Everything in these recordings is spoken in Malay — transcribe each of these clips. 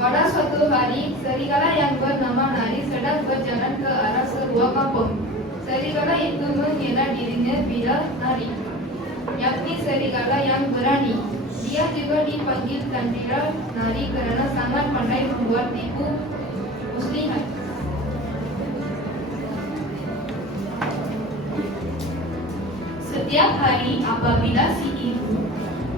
Pada suatu hari, serigala yang bernama Nari sedang berjalan ke arah sebuah kampung. Serigala itu mengira dirinya bidadari Nari, yakni serigala yang berani. Dia juga dipanggil Tandira Nari karena sangat pandai membuat tipu muslihat. Setiap hari apabila si ibu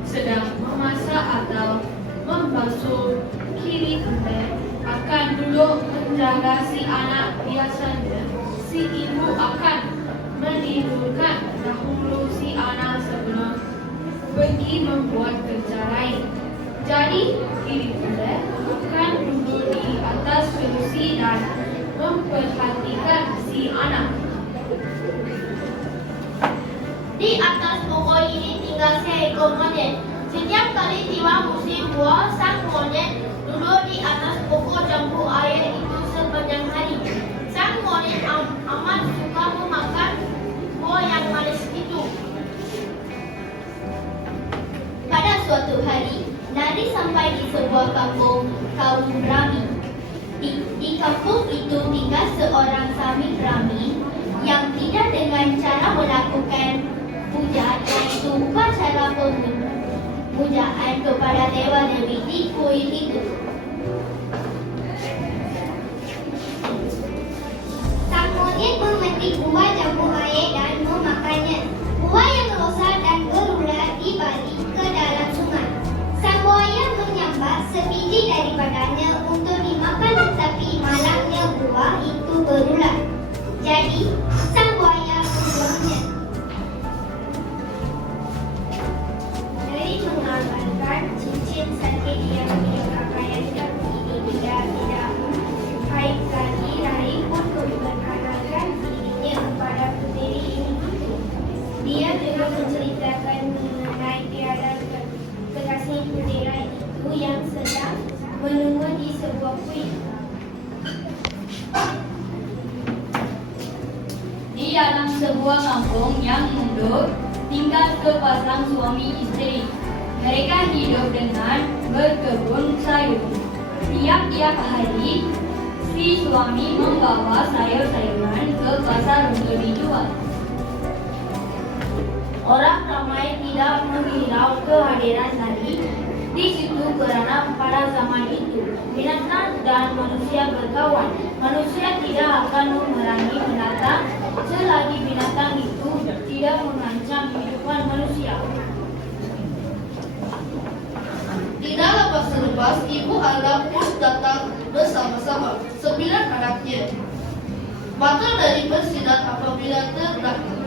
sedang memasak atau membasuh kiri teh, akan duduk menjaga si anak. Biasanya si ibu akan menidurkan dahulu si anak sebelum pergi membuat kerja lain. Jadi kiri teh akan duduk di atas kerusi dan memperhatikan si anak. Di atas pokok ini tinggal seekor monyet. Setiap kali tiba musim buah, sang monyet duduk di atas pokok jambu air itu sepanjang hari. Sang monyet amat suka memakan buah yang manis itu. Pada suatu hari, Nari sampai di sebuah kampung kaum Brahmin. Di kampung itu tinggal seorang Sami Brahmin yang tidak dengan cara melakukan puja, yaitu upacara pemujaan kepada dewa dewi di kuil itu. Sang monyet memetik buah jambu air dan memakannya. Buah yang rosak dan berulat dibalik ke dalam sungai. Sang buaya menyambar sebiji daripadanya untuk dimakan, tetapi malangnya buah itu berulat. Jadi, sang buaya membuangnya. Nari mengamalkan cincin sakit yang dia pakaiannya ini tidak baik lagi. Nari pun memperkenalkan dirinya kepada puteri ini. Dia juga menceritakan mengenai tiada kekasih putera itu yang sedang menunggu di sebuah kuil. Di dalam sebuah kampung yang mundur, tinggal sepasang suami istri. Mereka hidup dengan berkebun sayur. Tiap-tiap hari, si suami membawa sayur-sayuran ke pasar untuk dijual. Orang ramai tidak menghirau kehadiran Nari di situ karena pada zaman itu binatang dan manusia berkawan. Manusia tidak akan memerangi binatang selagi binatang itu tidak mengancam kehidupan manusia. Tidak lepas-lepas, ibu Alda pun datang bersama-sama 9 anaknya. Mata dari bersinar apabila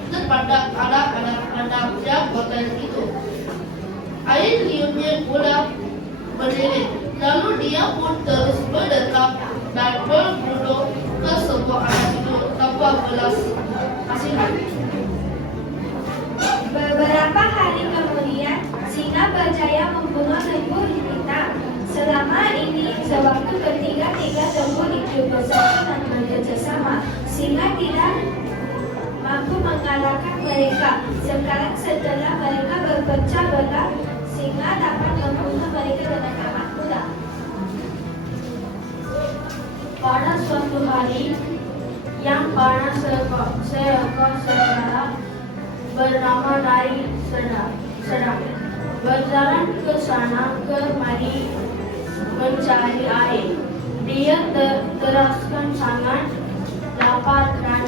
terpandang anak-anak yang hotel itu. Air liurnya pula berdiri. Lalu dia pun terus mendekat dan berduduk ke sebuah anak itu tanpa belas kasihan. Beberapa hari kemudian, singa berjaya membunuh lembu hitam. Selama ini, sewaktu ketiga-tiga lembu itu bersatu dan bekerjasama, singa tidak mampu mengalahkan mereka. Sekarang setelah mereka berpecah belah, singa dapat membunuh mereka dengan amat mudah. Pada suatu hari yang panas, seekor serigala bernama Nari sedang berjalan ke sana kemari mencari air. Dia teraskan sangat lapar dan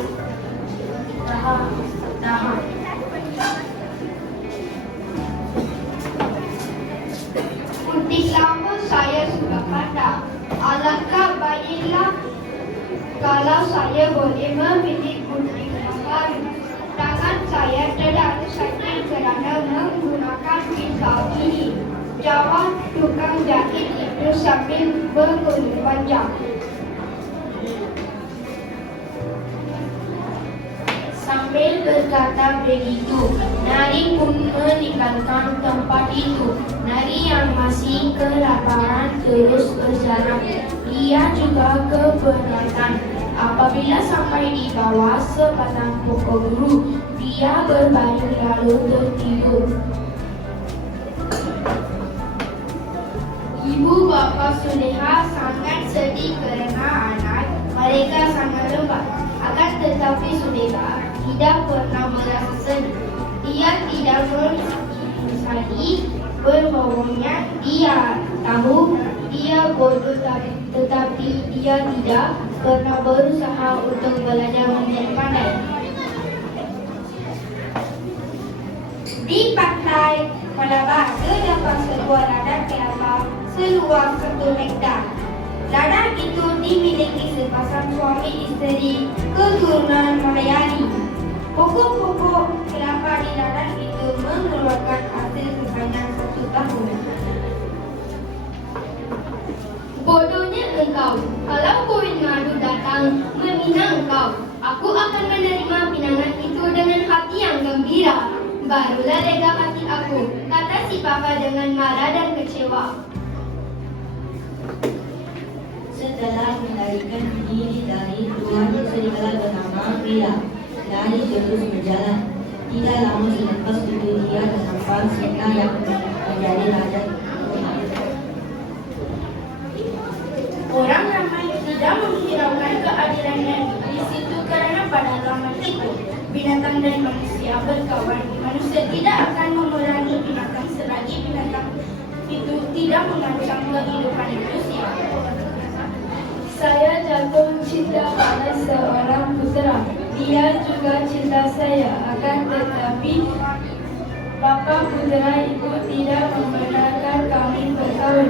dahaga. Putihlah pun saya sudah kata, alangkah baiklah kalau saya boleh memilih gunting yang baru. Tangan saya terlalu sakit kerana menggunakan pisau ini. Jawab tukang jahit itu sambil berkulur panjang. Sambil berkata begitu, Nari pun meninggalkan tempat itu. Nari yang masih kelaparan terus berjalan. Dia juga keberatan. Apabila sampai di bawah sebatang pokok guru, dia berbaring lalu tertidur. Ibu bapa Suleha sangat sedih kerana anak mereka sangat lemah. Akan tetapi Suleha tidak pernah merasa sedih. Dia tidak menyesali berbohongnya. Dia tahu dia bodoh, tetapi dia tidak pernah berusaha untuk belajar menjadi pandai. Di pantai Malabar terdapat sebuah ladang kelapa seluas 1 hektar. Ladang itu dimiliki sepasang suami isteri keturunan Malayani. Pokok-pokok kelapa di ladang itu mengeluarkan hasil sepanjang 1 tahun. Bodohnya engkau, kalau koin ngadu datang menghina engkau, aku akan menerima pinangan itu dengan hati yang gembira. Barulah lega hati aku, kata si papa dengan marah dan kecewa. Setelah melarikan diri dari tuan serigala bernama Wira, lari terus berjalan. Tidak lama selepas itu dia tersambar singa yang menjadi raja. Orang ramai tidak menghiraukan keadilannya di situ kerana pada zaman itu binatang dan manusia berkawan. Manusia tidak akan memerangi binatang selagi binatang itu tidak mengancam kehidupan manusia. Saya jatuh cinta pada seorang putera. Dia juga cinta saya, akan tetapi bapa putera itu tidak membenarkan kami berkahwin.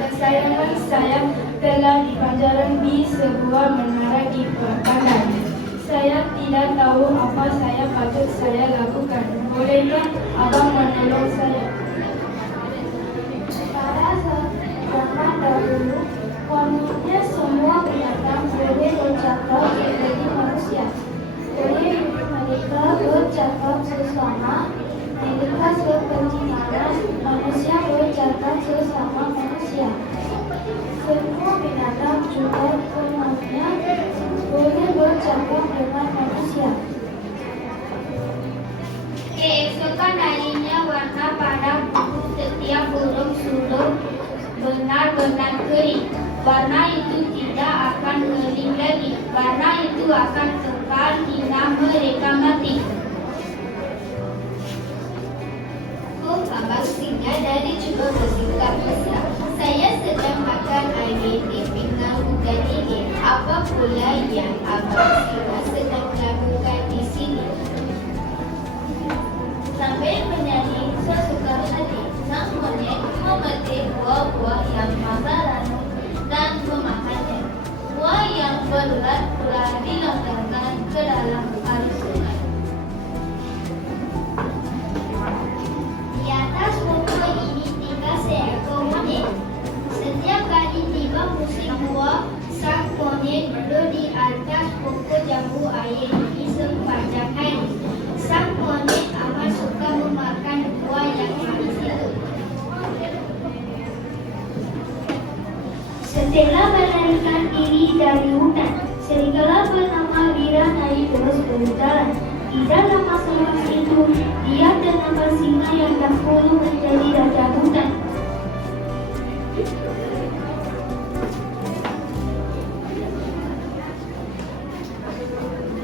Kesayangan saya telah dipanjang di sebuah menara di pantai. Saya tidak tahu apa saya patut saya lakukan. Bolehkah abang menolong saya? Pada zaman dahulu, kononnya semua binatang boleh bercakap seperti manusia. Boleh mereka bercakap sesama, mereka seperti malas, manusia bercakap sesama manusia. Semua binatang juga kononnya boleh bercakap dengan manusia. Keesokan harinya warna pada tubuh setiap burung sulung benar-benar kering. Warna itu tidak akan kering lagi. Warna itu akan kekal hingga mereka mati. Oh, abang singa dari cuba bersikap mesra. Saya sedang makan ayam di pinggang bukan ini. Apa pula yang abang singa sedang lakukan di sini? Sambil menyanyi sesuka hati, sang monyet memetik buah-buah yang masalah dan memakannya. Buah yang berulat pula dilontarkan ke dalam arus sungai. Di atas pokok ini tinggal seekor monyet. Setiap kali tiba musim buah, sang monyet duduk di atas pokok jambu air di sepanjang hari. Sang monyet amat suka memakan buah yang manis itu. Setelah melarikan diri dari hutan, serigala bernama Wira naik terus berjalan. Tidak lama selepas itu, dia terdapat singa yang dahulu menjadi raja hutan.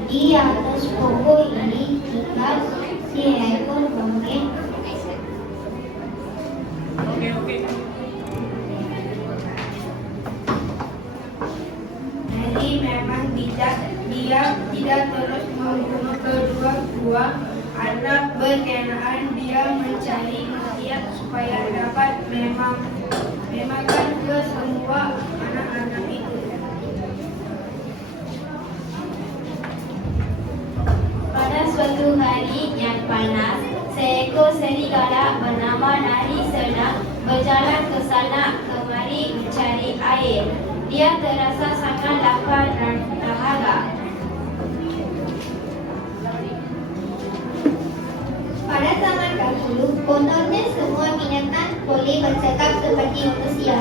Di atas pokok ini tinggal seekor bongkeng. Jadi memang bijak, dia tidak terus membunuh kedua buah anak berkenaan. Dia mencari maksiat supaya dapat memakan ke semua anak-anak itu. Pada suatu hari yang panas, seekor serigala bernama Nari sedang berjalan ke sana kemari mencari air. Dia terasa sangat lapar dan dahaga. Pada zaman dahulu, kononnya semua binatang boleh bercakap seperti manusia.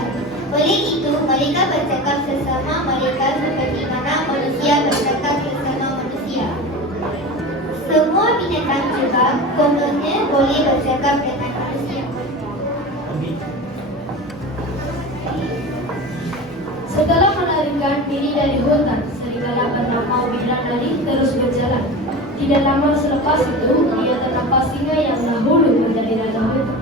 Oleh itu, mereka bercakap sesama mereka seperti mana manusia bercakap sesama manusia. Semua binatang juga kononnya boleh bercakap dengan manusia. melarikan diri dari hutan. Serigala bernama Bidadari terus berjalan. Tidak lama selepas itu, dia terkapar singa yang dahulu menjadi raja hutan.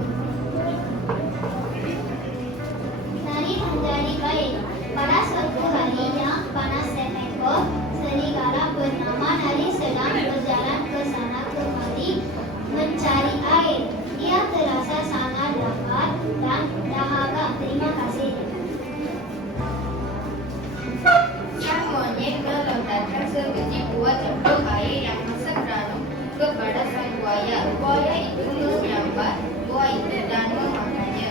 Nari menjadi baik. Pada suatu hari yang panas dan heboh, serigala bernama Nari sedang berjalan ke sana kemari mencari air. Dia terasa sangat lapar dan dahaga. Terima kasih. Sang monyet melontarkan sebiji buah cangkuk air yang masak ranum kepada sang buaya. Buaya itu menyambar buah itu dan memakannya.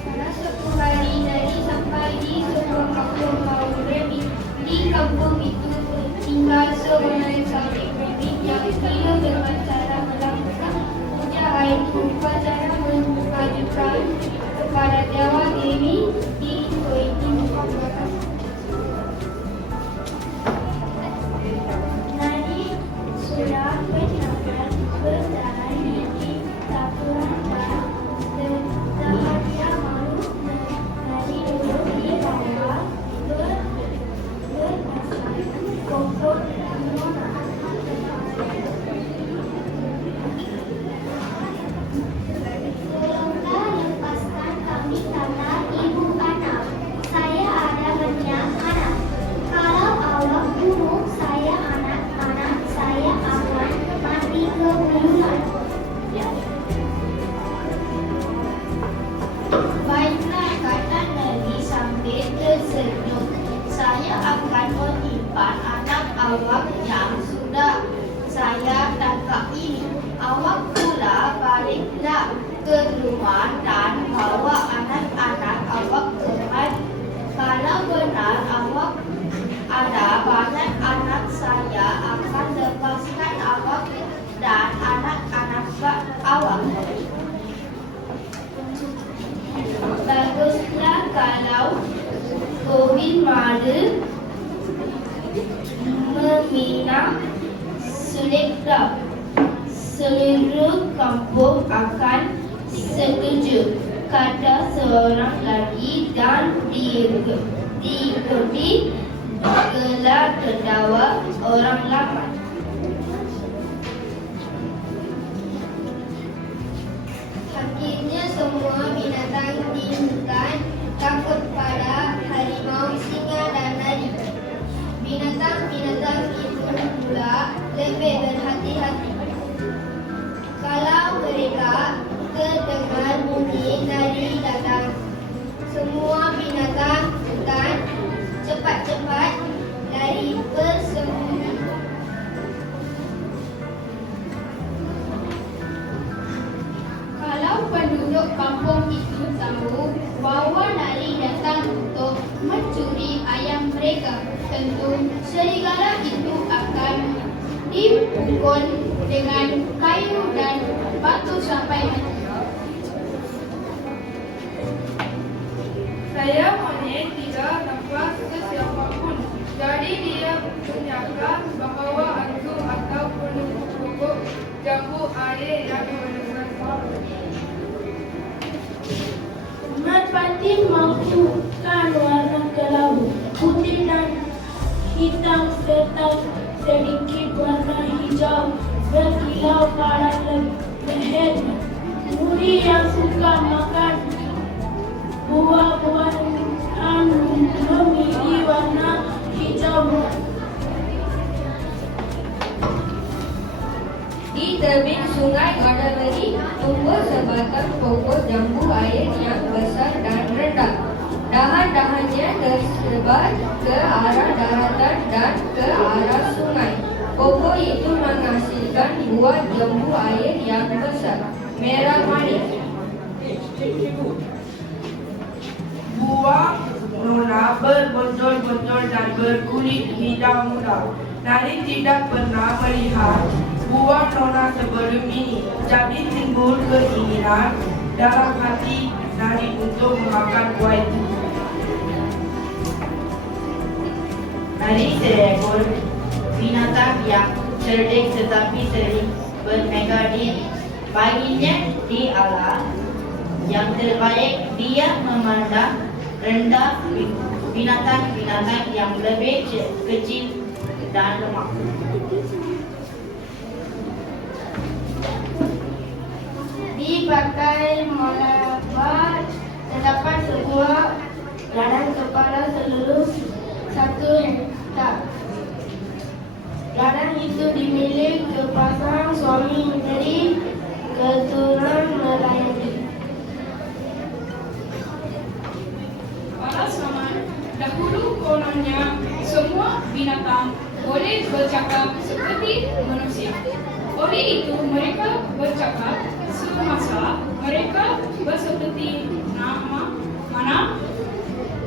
Pada suatu hari, Nari sampai di sebuah kampung Mauremi. Di kampung itu tinggal seorang cantik gadis yang gila dengan cara melakukan puja air. Upacara mengajukan kepada Dewa Dewi diikuti. Nari sudah pernah berjalan di taburan dan dia malu. Nari duduk di bawah pokok limau. Tolonglah lepaskan kami, kata Ibu Anak. Saya ada banyak anak. Kalau Allah bunuh saya, anak-anak saya akan mati kebuluan. Baiklah, kata Nari sambil tersenyum. Saya akan menyimpan anak awak yang sudah saya tangkap ini. Awak pula baliklah ke rumah dan bawa anak-anak awak kemari. Kalau benar awak ada banyak anak, saya akan lepaskan awak dan anak-anak awak. Baguslah kalau Govind Mada meminang Sulekda. Seluruh kampung akan setuju, kata seorang lagi, dan diikuti gelak tertawa orang lain. Akhirnya semua binatang di hutan takut pada harimau, singa, dan nari. Binatang-binatang itu pula lebih berhati-hati. Kalau mereka terdengar bunyi nari datang, semua binatang hutan cepat-cepat lari bersembunyi. Kalau penduduk kampung itu tahu bahwa Nari datang untuk mencuri ayam mereka, tentu serigala itu akan dipukul dengan kayu dan batu sampai mati. Saya monyet tidak nampak sesiapapun. Jadi dia menyangka bahwa antum atau pokok jambu air yang mendengar. Merpati melakukan warna kelabu, putih dan hitam serta sedikit warna hijau berkilau pada lehernya. Muri yang suka makan buah-buahan memiliki warna hijau. Di tebing sungai Godavari tumbuh sebatang pokok jambu air yang besar dan rendah. Dahan-dahannya tersebar ke arah daratan dan ke arah sungai. Pokok itu menghasilkan buah jambu air yang besar, merah manis. Buah nona berbonjol-bonjol dan berkulit hijau muda. Nari tidak pernah melihat buah nona sebelum ini. Jadi timbul keinginan dalam hati Nari untuk memakan buah itu. Nari seekor binatang yang cerdik tetapi sering bermegah diri. Baginya di alam yang terbaik dia memandang rendah binatang-binatang yang lebih kecil dan lemah. Di pantai Malabar terdapat sebuah ladang kepala seluruh 1 hektar. Ladang itu dimiliki sepasang suami isteri keturunan Melayu. Pada zaman dahulu kononnya semua binatang boleh bercakap seperti manusia. Oleh itu mereka bercakap semasa mereka berseperti mana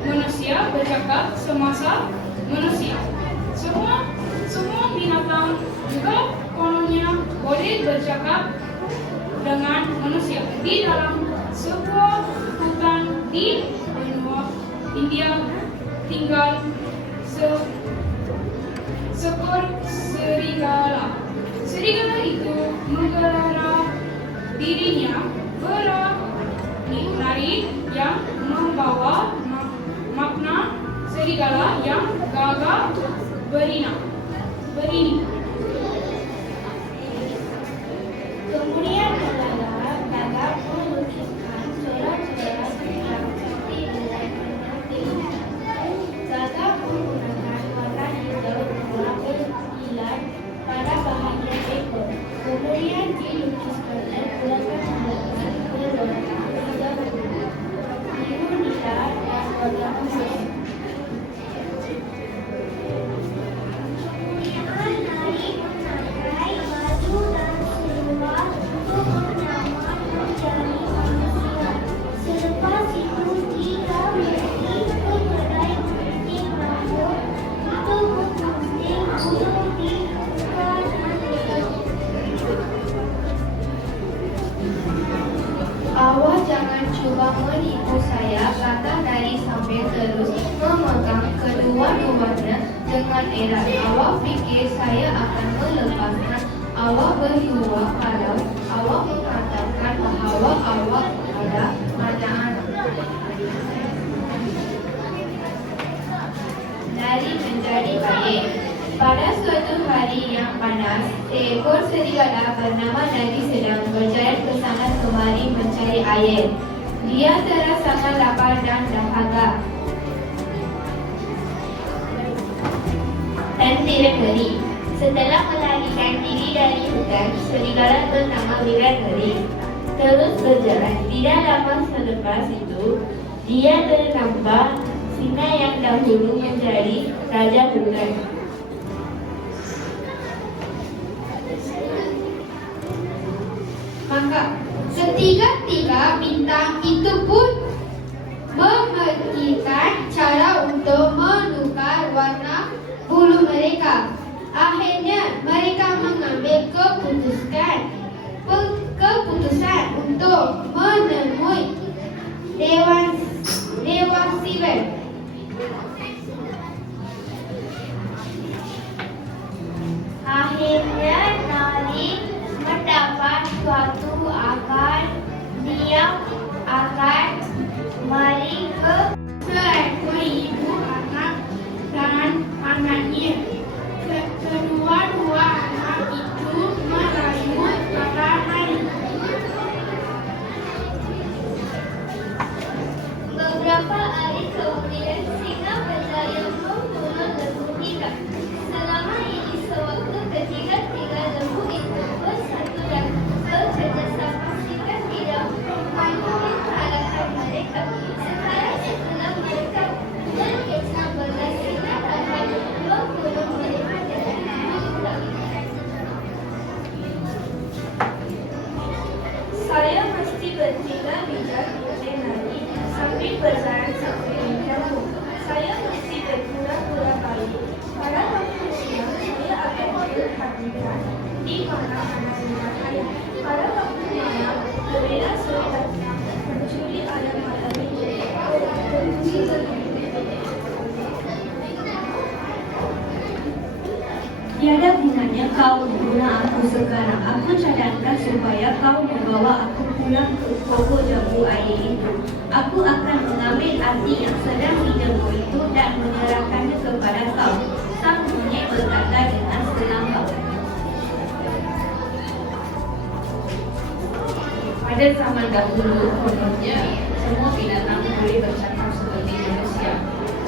manusia bercakap semasa manusia. Semua binatang juga kononnya boleh bercakap dengan manusia. Di dalam sebuah hutan di benua India tinggal seekor serigala. Serigala itu menggelara dirinya berlari yang membawa makna serigala yang gagah berini. Kemudian Gagak melukiskan corak-corak yang seperti helai pengantin. Gagak menggunakan warna hijau tua berkilat pada bahagian ekor. Kemudian dilukiskannya gerakan dengan berwarna hijau biru nila dan warna emas. Awak jangan cuba menipu saya, kata Nari sambil terus memegang kedua-duanya dengan erat. Awak fikir saya akan melepaskan awak berdua kalau awak mengatakan bahawa awak ada anak-anak. Nari menjadi baik. Pada suatu hari yang panas, seekor serigala bernama Nari sedang berjalan ke sana kemari mencari air. Dia terasa sangat lapar dan dahaga. Dan tidak ngeri. Setelah melarikan diri dari hutan, serigala bernama Wiranggeni terus berjalan. Tidak lama selepas itu, dia ternampak singa yang dahulu menjadi raja hutan. Maka ketiga-tiga bintang itu pun memikirkan cara untuk menukar warna bulu mereka. Akhirnya mereka mengambil keputusan untuk menemui Dewa Siwen. Akhirnya Nari mendapat suatu akal. Dia akan mari ke seekor ibu anak dan anaknya. Kedua-dua anak itu merayu pada hari. Beberapa hari kemudian singa berjaya membunuh lembu hitam. Selama ini sewaktu ketiga-tiga lembu itu bersatu dan bekerjasama, singa tidak mampu mengalahkan mereka. Sekarang setelah mereka berkesah belas, singa akan membunuh mereka dengan mudah. Saya mesti bertindak bijak, kata Nari sambil berjalan sekeliling kampung. Saya mesti berpura-pura baik. Pada waktu siang, saya akan memperhatikan di mana anak-anak saya. Pada waktu malam, berbeda sepertinya mencuri ayam malam itu. Tiada gunanya kau mengguna aku sekarang. Aku cadangkan supaya kau membawa aku pulang. pulang ke pokok jambu air itu. Aku akan mengambil arti yang sedang dijembu itu dan menyerahkannya kepada kau. Sang monyet berkata dengan selambang. Pada zaman dahulu, kononnya semua binatang boleh bercakap seperti manusia.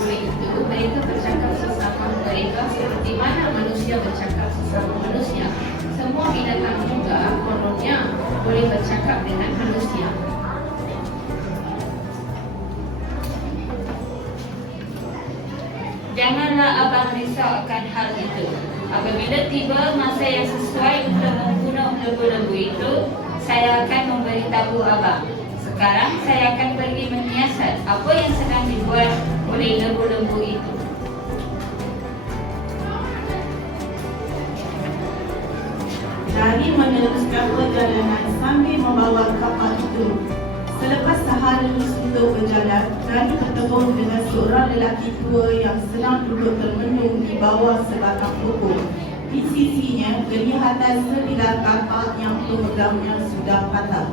Oleh itu, mereka bercakap sesama mereka seperti mana manusia bercakap sesama manusia. Semua binatang juga kononnya boleh bercakap dengan manusia. Janganlah abang risau akan hal itu. Apabila tiba masa yang sesuai untuk membunuh lembu-lembu itu, saya akan memberitahu abang. Sekarang saya akan pergi menyiasat apa yang sedang dibuat oleh lembu-lembu itu. Nari meneruskan perjalanan sambil membawa kapal itu. Selepas sehari untuk berjalan, Nari bertemu dengan seorang lelaki tua yang sedang duduk termenung di bawah sebatang pokok. Di sisinya kelihatan sebilah kapak yang pemegangnya sudah patah.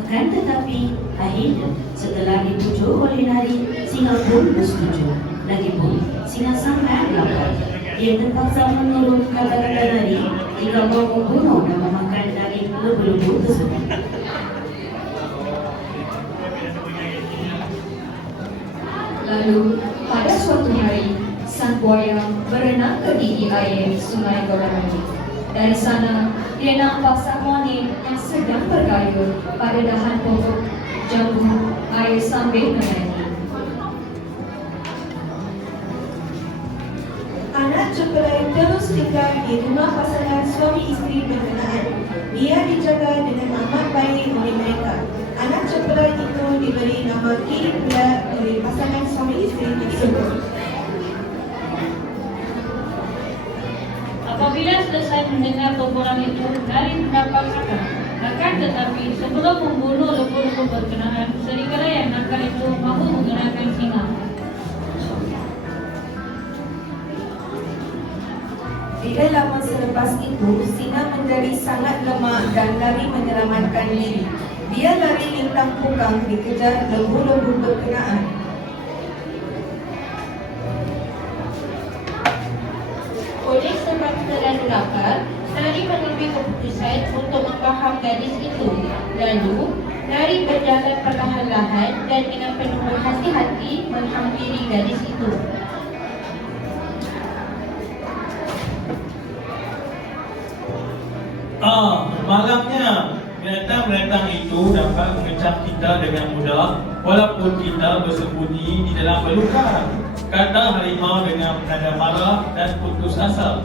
Akan tetapi, akhirnya setelah dipujuk oleh Nari, singa pun bersetuju. Lagipun, singa sangat lapar. Dia terpaksa menurut kata-kata Nari jika mau membunuh dan memakan daging lembu-lembu tersebut. Lalu, pada suatu hari, sang buaya berenang ke gigi air Sungai Godavari. Dari sana, dia nampak sang monyet yang sedang bergayut pada dahan pokok jambu air sambil menyanyi. Anak cemperai terus tinggal di rumah pasangan suami isteri berkenaan. Dia dijaga dengan amat baik oleh mereka. Anak cemperai itu diberi nama Kiri pula oleh pasangan suami isteri tersebut. Apabila selesai mendengar perbualan itu, Nari mendapat makan. Akan tetapi sebelum membunuh lembu-lembu berkenaan, serigala yang nakal itu mahu menggunakan singa. Tidak lama selepas itu, singa menjadi sangat lemah dan lari menyelamatkan diri. Dia lari lintang punggang dikejar lembu-lembu berkenaan. Oleh sebab terlalu lapar, Nari mengambil keputusan untuk membaham gadis itu. Lalu, Nari berjalan perlahan-lahan dan dengan penuh berhati-hati menghampiri gadis itu. Malamnya binatang-binatang itu dapat mengecam kita dengan mudah walaupun kita bersembunyi di dalam belukar, kata harimau dengan nada marah dan putus asa.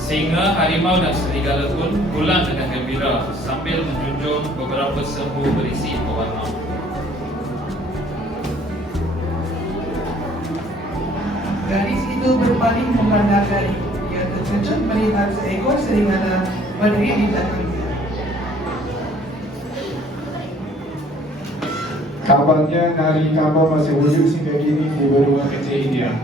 Sehingga harimau dan serigala pun pulang dengan gembira sambil menjunjung beberapa serbu berisi pewarna. Gadis itu berpaling memandang Nari. Dia terkejut melihat seekor serigala berdiri di belakangnya. Kabarnya Nari Kaba masih wujud sehingga kini di benua kecil India.